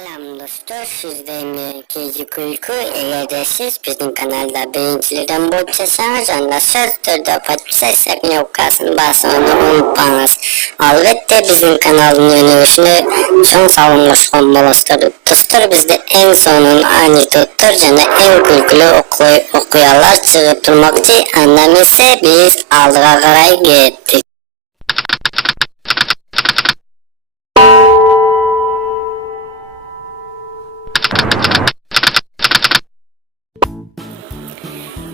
Salam dostlar, sizdeyim Gezi Kuyku. Eğer de siz bizim kanalda birinçilerden boğuşasanız onda söz türde patlayacak noktasını basmayı unutmayınız. Albatta bizim kanalın yönelişini çok savunmuş olmalısınız. Dostlar bizde en sonun anekdotlar және en külgülü okuyalar çıkıp durmakçı anlamışsa biz aldığa karay gittik.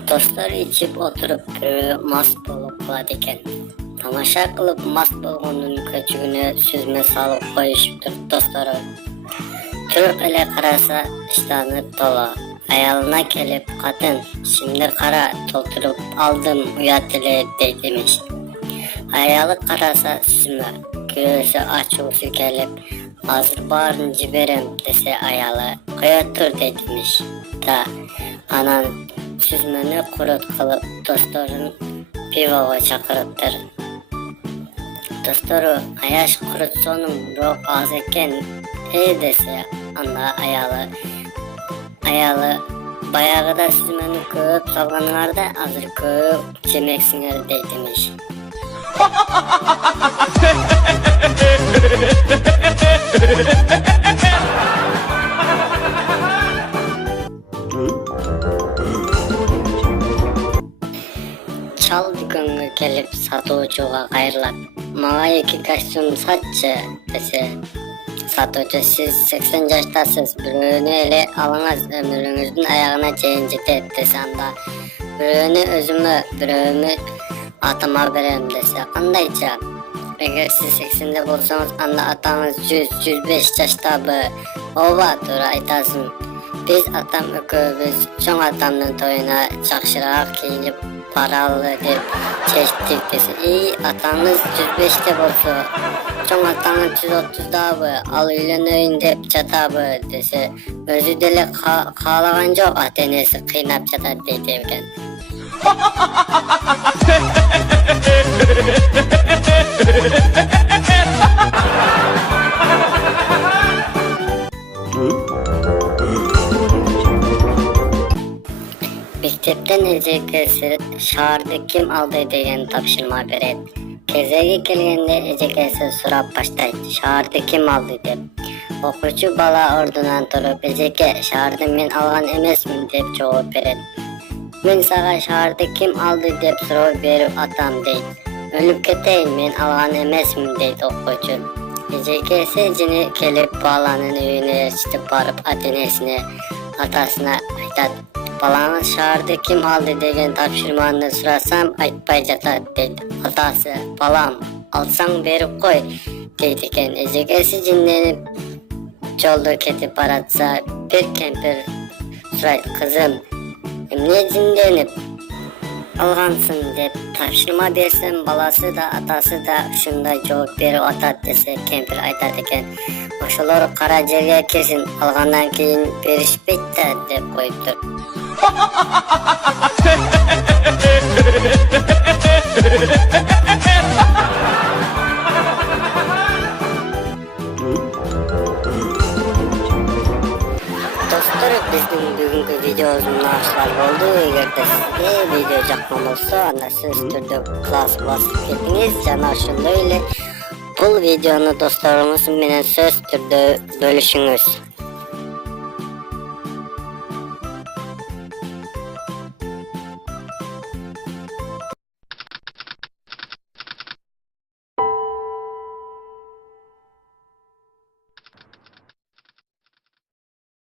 Dostlar içip oturup mast bolup kıladıken tamaşa kılıp mast bolğunun köçüğüne süzme salıp koyuşuptur dostları. Türk ele karasa iştahını tola, ayalına kelip kadın şimdi kara tolturup aldım uyat ile demiş. Ayalı karasa süzme, göğüsü açığı kelip hazır bağırın ciberem dese ayalı koyattır demiş. Da anan süzmeni kurut kılıp dostların pivoga çakırıptır. Dostları ayaş kurutsonum yok az eken dese anda ayalı bayağı da süzmeni köp salganlarda hazır köp çemeksiniz demiş. Çal dükkanına gelip satıcıya gayrılap "Mağa 2 kostyum satçı" dese satıcı "Siz 80 yaştasınız, birini ele alınız, ömrünüzün ayağına cencide" dese anda "Birini özümü, birini atama verem" dese "Kandayça? Eğer siz 80'de bolsanız anda atanız 100-105 yaşta bu. Ova dur aytasın. Biz atam ökübüz, çoğun atamın toyuna çakşırarak kiyinip paralı dep çeşitlik dese "İyi atanız 105'te bolsa, çoğun atanız 130'da bu, al uylanayın dep çata bu" dese özü dele kağlagan çok atenesi kıynap çatar deydi evken. Mektepten ecekesi şaharda kim aldı deyen tapşırma beret. Kezege kelgende ecekesi surap başlaydı. Şaharda kim aldı dep. Okuçu bala ordunan turup eceke şaharda men algan emesmin dep cevap beret. Men sağa şaharda kim aldı dep sorup berip atam deydi. Ölüp keteyin men algan emesmin deydi okuçu. Ecekesi cini kelip balanın üyüne eriştip barıp atenesine atasına aytat. Balanız şaharda kim aldı degen tapşırmanını surasam aytpay jatat deydi. Atası balam alsang berip koy deydiken ecekesi cinlenip jolda ketip baratsa bir kempir suraydı kızım emne cinlenip algansın dep tapşırma bersem balası da atası da şunda жооп berip atat dese kempir aytat eken oşolor kara jerge kesin algandan keyin berişpeyt da dep koyuptur. Dostlar bizning bugungi videomuzun naqshlar bo'ldi. Agar sizga video yoqgan bo'lsa, ana siz turda klass bosib ketingiz. Jana shunday bu videoni do'stlaringiz bilan so'z turda bo'lishingіз.